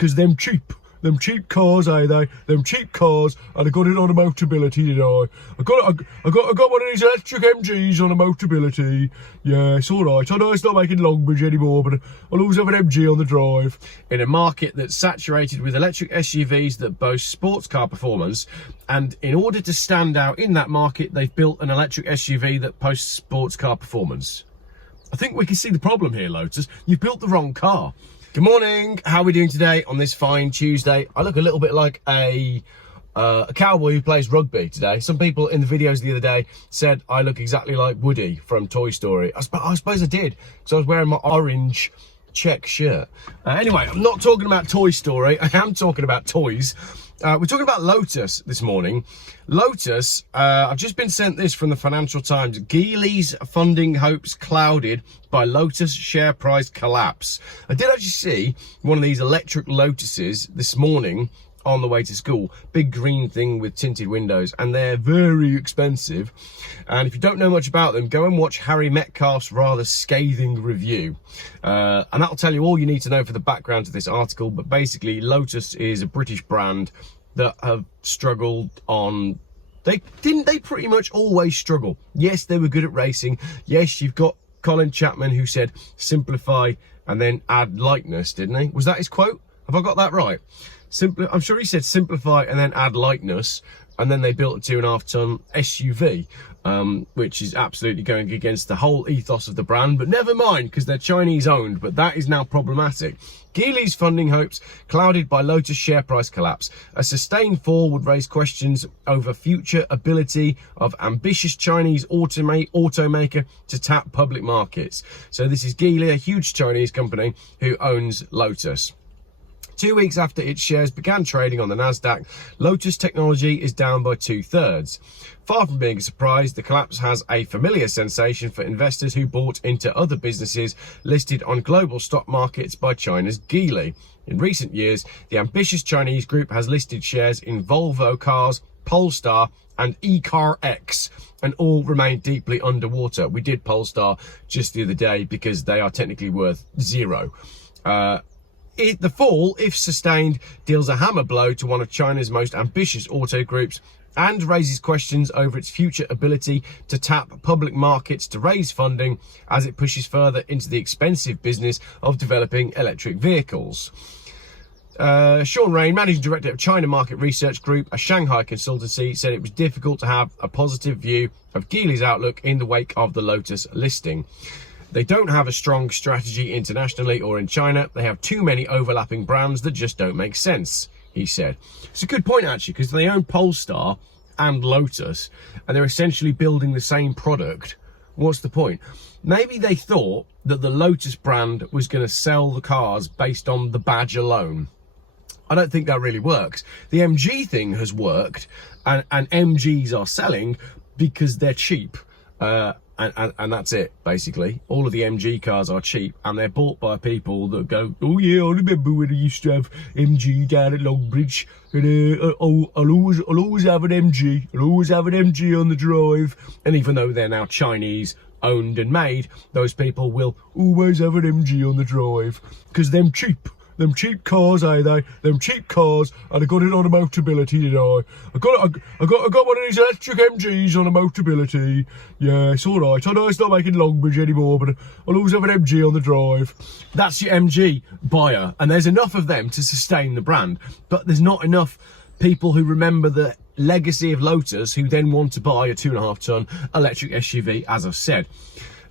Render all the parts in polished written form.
because them cheap cars, they? Them cheap cars, and I got it on a Motability, did I? I got one of these electric MGs on a Motability. Yeah, it's all right. I know it's not making Longbridge anymore, but I'll always have an MG on the drive. In a market that's saturated with electric SUVs that boast sports car performance, and in order to stand out in that market, they've built an electric SUV that boasts sports car performance. I think we can see the problem here, Lotus. You've built the wrong car. Good morning. How are we doing today on this fine Tuesday? I look a little bit like a cowboy who plays rugby today. Some people in the videos the other day said I look exactly like Woody from Toy Story. I suppose I did, because I was wearing my orange check shirt. Anyway, I'm not talking about Toy Story. I am talking about toys. We're talking about Lotus this morning. Lotus, I've just been sent this from the Financial Times. Geely's funding hopes clouded by Lotus share price collapse. I did actually see one of these electric Lotuses this morning on the way to school. Big green thing with tinted windows, and they're very expensive. And if you don't know much about them, go and watch Harry Metcalf's rather scathing review. And that'll tell you all you need to know for the background to this article. But basically, Lotus is a British brand that have struggled on... They pretty much always struggle. Yes, they were good at racing. Yes, you've got Colin Chapman who said simplify and then add lightness, didn't he? Was that his quote? Have I got that right? I'm sure he said simplify and then add lightness, and then they built a 2.5 ton SUV, which is absolutely going against the whole ethos of the brand. But never mind, because they're Chinese owned, but that is now problematic. Geely's funding hopes clouded by Lotus share price collapse. A sustained fall would raise questions over future ability of ambitious Chinese automaker to tap public markets. So this is Geely, a huge Chinese company who owns Lotus. 2 weeks after its shares began trading on the Nasdaq, Lotus Technology is down by 2/3. Far from being a surprise, the collapse has a familiar sensation for investors who bought into other businesses listed on global stock markets by China's Geely. In recent years, the ambitious Chinese group has listed shares in Volvo Cars, Polestar and eCarX, and all remain deeply underwater. We did Polestar just the other day because they are technically worth zero. The fall, if sustained, deals a hammer blow to one of China's most ambitious auto groups and raises questions over its future ability to tap public markets to raise funding as it pushes further into the expensive business of developing electric vehicles. Sean Rain, Managing Director of China Market Research Group, a Shanghai consultancy, said it was difficult to have a positive view of Geely's outlook in the wake of the Lotus listing. They don't have a strong strategy internationally or in China. They have too many overlapping brands that just don't make sense, he said. It's a good point, actually, because they own Polestar and Lotus, and they're essentially building the same product. What's the point? Maybe they thought that the Lotus brand was going to sell the cars based on the badge alone. I don't think that really works. The MG thing has worked, and MGs are selling because they're cheap. And that's it, basically. All of the MG cars are cheap, and they're bought by people that go, oh yeah, I remember when I used to have MG down at Longbridge, and I'll always have an MG. I'll always have an MG on the drive. And even though they're now Chinese owned and made, those people will always have an MG on the drive, because them cheap cars, they? Them cheap cars, and I got it on a Motability, did I? I got one of these electric MGs on a Motability. Yeah, it's all right. I know it's not making Longbridge anymore, but I'll always have an MG on the drive. That's your MG buyer, and there's enough of them to sustain the brand, but there's not enough people who remember the legacy of Lotus who then want to buy a 2.5 ton electric SUV, as I've said.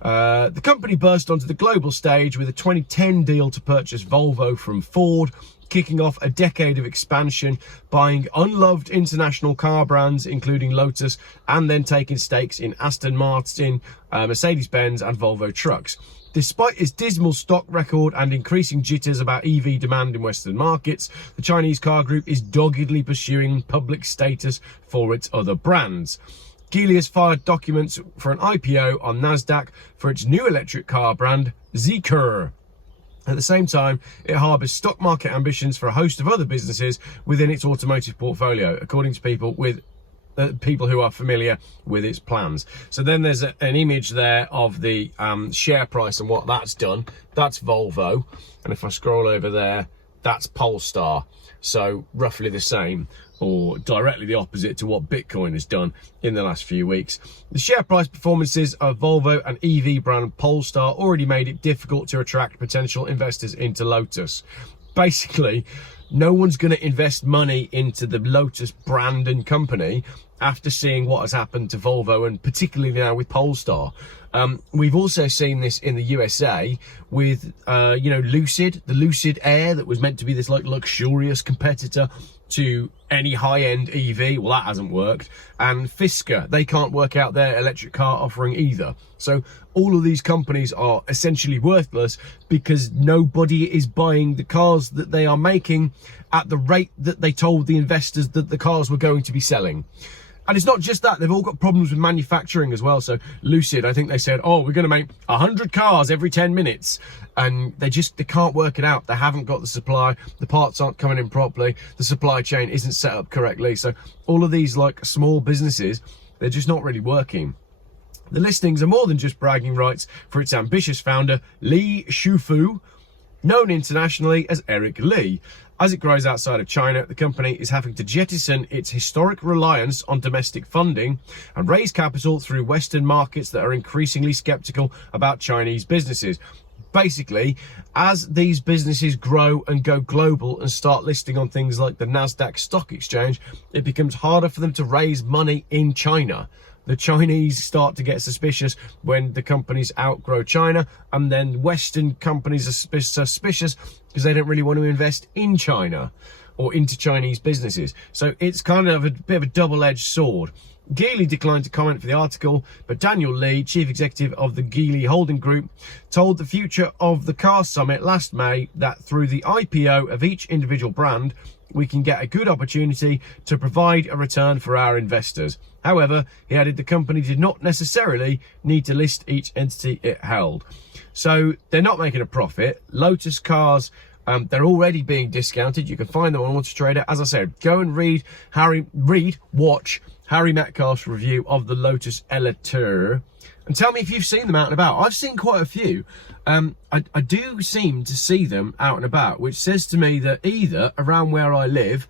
The company burst onto the global stage with a 2010 deal to purchase Volvo from Ford, kicking off a decade of expansion, buying unloved international car brands, including Lotus, and then taking stakes in Aston Martin, Mercedes-Benz and Volvo trucks. Despite its dismal stock record and increasing jitters about EV demand in Western markets, the Chinese car group is doggedly pursuing public status for its other brands. Geely has filed documents for an IPO on Nasdaq for its new electric car brand, Zeekr. At the same time, it harbours stock market ambitions for a host of other businesses within its automotive portfolio, according to people who are familiar with its plans. So then there's an image there of the share price and what that's done. That's Volvo. And if I scroll over there, That's Polestar. So roughly the same, or directly the opposite to what Bitcoin has done in the last few weeks. The share price performances of Volvo and EV brand Polestar already made it difficult to attract potential investors into Lotus. Basically, no one's going to invest money into the Lotus brand and company after seeing what has happened to Volvo, and particularly now with Polestar. We've also seen this in the USA with, Lucid, the Lucid Air that was meant to be this like luxurious competitor to any high-end EV. Well, that hasn't worked. And Fisker, they can't work out their electric car offering either. So all of these companies are essentially worthless because nobody is buying the cars that they are making at the rate that they told the investors that the cars were going to be selling. And it's not just that, they've all got problems with manufacturing as well. So Lucid, I think they said, oh, we're going to make 100 cars every 10 minutes. And they can't work it out. They haven't got the supply. The parts aren't coming in properly. The supply chain isn't set up correctly. So all of these like small businesses, they're just not really working. The listings are more than just bragging rights for its ambitious founder, Li Shufu, known internationally as Eric Li. As it grows outside of China, the company is having to jettison its historic reliance on domestic funding and raise capital through Western markets that are increasingly skeptical about Chinese businesses. Basically, as these businesses grow and go global and start listing on things like the Nasdaq Stock Exchange, it becomes harder for them to raise money in China. The Chinese start to get suspicious when the companies outgrow China, and then Western companies are suspicious because they don't really want to invest in China or into Chinese businesses. So it's kind of a bit of a double-edged sword. Geely declined to comment for the article, but Daniel Lee, chief executive of the Geely Holding Group, told the Future of the Car Summit last May that through the IPO of each individual brand, we can get a good opportunity to provide a return for our investors. However, he added the company did not necessarily need to list each entity it held. So they're not making a profit. Lotus cars, they're already being discounted. You can find them on Auto Trader. As I said, go and watch Harry Metcalf's review of the Lotus Eletre and tell me if you've seen them out and about. I've seen quite a few. I do seem to see them out and about, which says to me that either around where I live,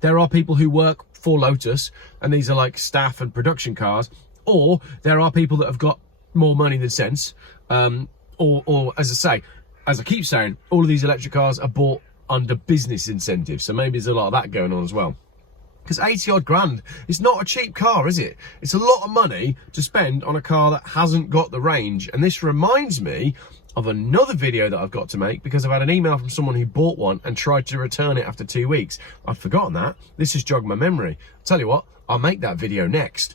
there are people who work for Lotus, and these are like staff and production cars, or there are people that have got more money than sense, or as I keep saying, all of these electric cars are bought under business incentives, so maybe there's a lot of that going on as well. Because 80 odd grand, it's not a cheap car, is it? It's a lot of money to spend on a car that hasn't got the range. And this reminds me of another video that I've got to make, because I've had an email from someone who bought one and tried to return it after 2 weeks. I'd forgotten that. This has jogged my memory. I'll tell you what, I'll make that video next.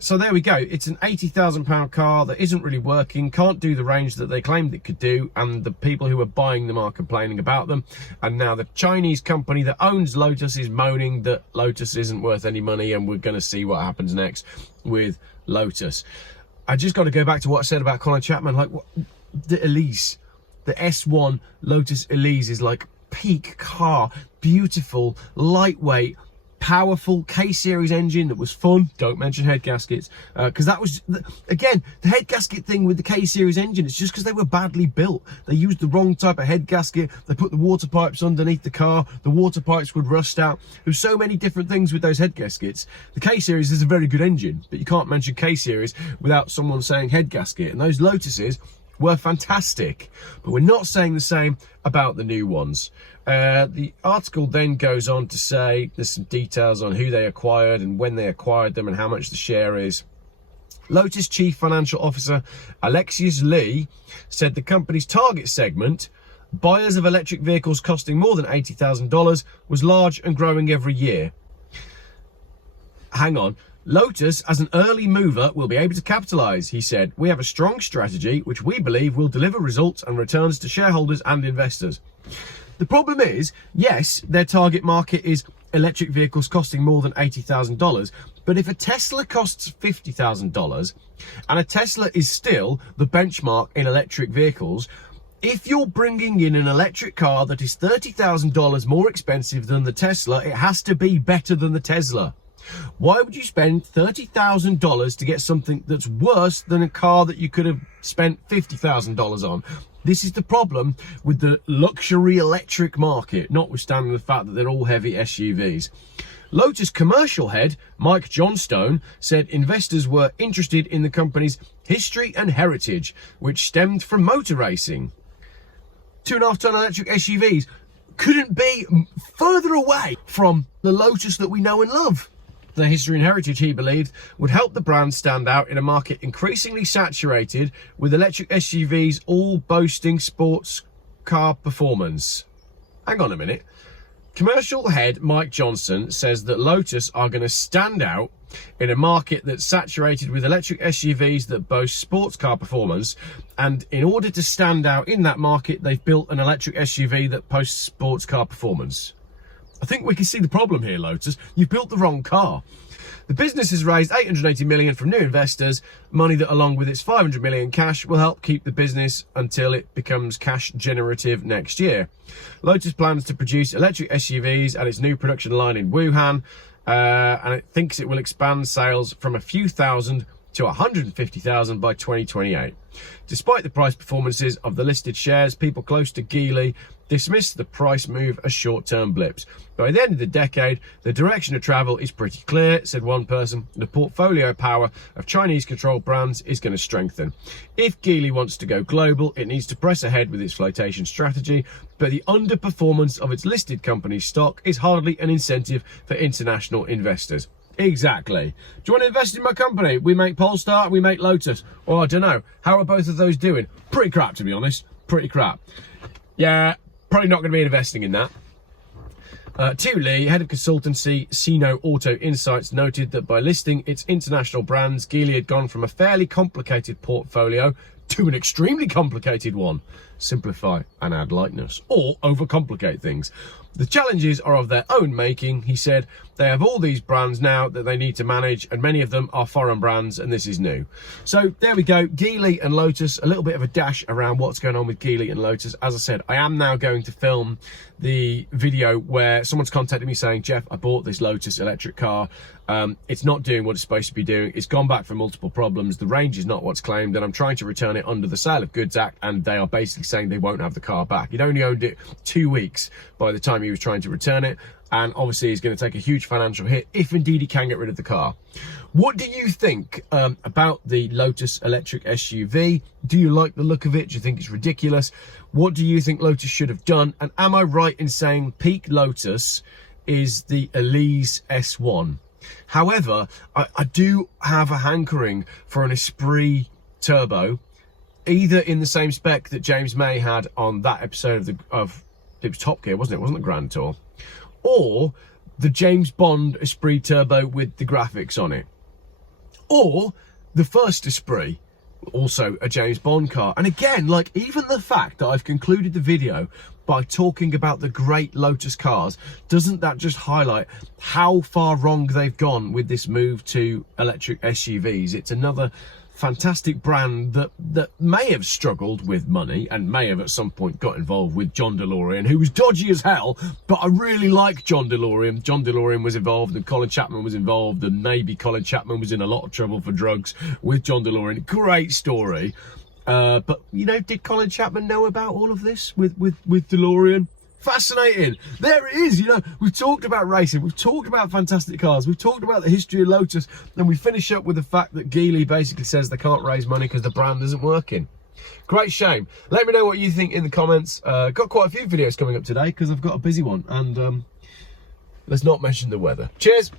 So there we go. It's an £80,000 car that isn't really working, can't do the range that they claimed it could do, and the people who are buying them are complaining about them. And now the Chinese company that owns Lotus is moaning that Lotus isn't worth any money, and we're going to see what happens next with Lotus. I just got to go back to what I said about Colin Chapman. Like, the Elise, the S1 Lotus Elise is like peak car, beautiful, lightweight, powerful K-series engine that was fun. Don't mention head gaskets, because that was, again, the head gasket thing with the K-series engine, it's just because they were badly built. They used the wrong type of head gasket. They put the water pipes underneath the car. The water pipes would rust out. There's so many different things with those head gaskets. The K-series is a very good engine, but you can't mention K-series without someone saying head gasket. And those Lotuses were fantastic, but we're not saying the same about the new ones. The article then goes on to say there's some details on who they acquired and when they acquired them and how much the share is. Lotus Chief Financial Officer Alexius Lee said the company's target segment, buyers of electric vehicles costing more than $80,000, was large and growing every year. Hang on. Lotus, as an early mover, will be able to capitalise, he said. We have a strong strategy which we believe will deliver results and returns to shareholders and investors. The problem is, yes, their target market is electric vehicles costing more than $80,000, but if a Tesla costs $50,000, and a Tesla is still the benchmark in electric vehicles, if you're bringing in an electric car that is $30,000 more expensive than the Tesla, it has to be better than the Tesla. Why would you spend $30,000 to get something that's worse than a car that you could have spent $50,000 on? This is the problem with the luxury electric market, notwithstanding the fact that they're all heavy SUVs. Lotus commercial head Mike Johnstone said investors were interested in the company's history and heritage, which stemmed from motor racing. 2.5-ton electric SUVs couldn't be further away from the Lotus that we know and love. The history and heritage, he believed, would help the brand stand out in a market increasingly saturated with electric SUVs all boasting sports car performance. Hang on a minute. Commercial head Mike Johnson says that Lotus are going to stand out in a market that's saturated with electric SUVs that boast sports car performance, and in order to stand out in that market, they've built an electric SUV that boasts sports car performance. I think we can see the problem here, Lotus. You've built the wrong car. The business has raised $880 million from new investors, money that, along with its $500 million cash, will help keep the business until it becomes cash generative next year. Lotus plans to produce electric SUVs at its new production line in Wuhan, and it thinks it will expand sales from a few thousand to 150,000 by 2028. Despite the price performances of the listed shares, people close to Geely dismissed the price move as short-term blips. By the end of the decade, the direction of travel is pretty clear, said one person. The portfolio power of Chinese-controlled brands is going to strengthen. If Geely wants to go global, it needs to press ahead with its flotation strategy, but the underperformance of its listed company stock is hardly an incentive for international investors. Exactly. Do you want to invest in my company? We make Polestar, we make Lotus. Or I don't know. How are both of those doing? Pretty crap, to be honest. Pretty crap. Yeah, probably not going to be investing in that. Tu Lee, head of consultancy Sino Auto Insights, noted that by listing its international brands, Geely had gone from a fairly complicated portfolio to an extremely complicated one. Simplify and add lightness, or overcomplicate things. The challenges are of their own making, he said. They have all these brands now that they need to manage, and many of them are foreign brands, and this is new. So there we go, Geely and Lotus, a little bit of a dash around what's going on with Geely and Lotus. As I said, I am now going to film the video where someone's contacted me saying, Geoff, I bought this Lotus electric car. It's not doing what it's supposed to be doing. It's gone back for multiple problems. The range is not what's claimed, and I'm trying to return it under the Sale of Goods Act, and they are basically saying they won't have the car back. He'd only owned it 2 weeks by the time he was trying to return it, and obviously he's going to take a huge financial hit if indeed he can get rid of the car. What do you think about the Lotus electric SUV? Do you like the look of it? Do you think it's ridiculous? What do you think Lotus should have done? And am I right in saying peak Lotus is the Elise S1? However, I do have a hankering for an Esprit Turbo, either in the same spec that James May had on that episode of it was Top Gear, wasn't it? It wasn't the Grand Tour. Or the James Bond Esprit Turbo with the graphics on it. Or the first Esprit, also a James Bond car. And again, like, even the fact that I've concluded the video by talking about the great Lotus cars, doesn't that just highlight how far wrong they've gone with this move to electric SUVs? It's another fantastic brand that may have struggled with money and may have at some point got involved with John DeLorean, who was dodgy as hell, but I really like John DeLorean. John DeLorean was involved and Colin Chapman was involved, and maybe Colin Chapman was in a lot of trouble for drugs with John DeLorean. Great story. But, you know, did Colin Chapman know about all of this with DeLorean? Fascinating. There it is. You know, we've talked about racing, we've talked about fantastic cars, we've talked about the history of Lotus, and we finish up with the fact that Geely basically says they can't raise money because the brand isn't working. Great shame. Let me know what you think in the comments. Got quite a few videos coming up today because I've got a busy one, and let's not mention the weather. Cheers.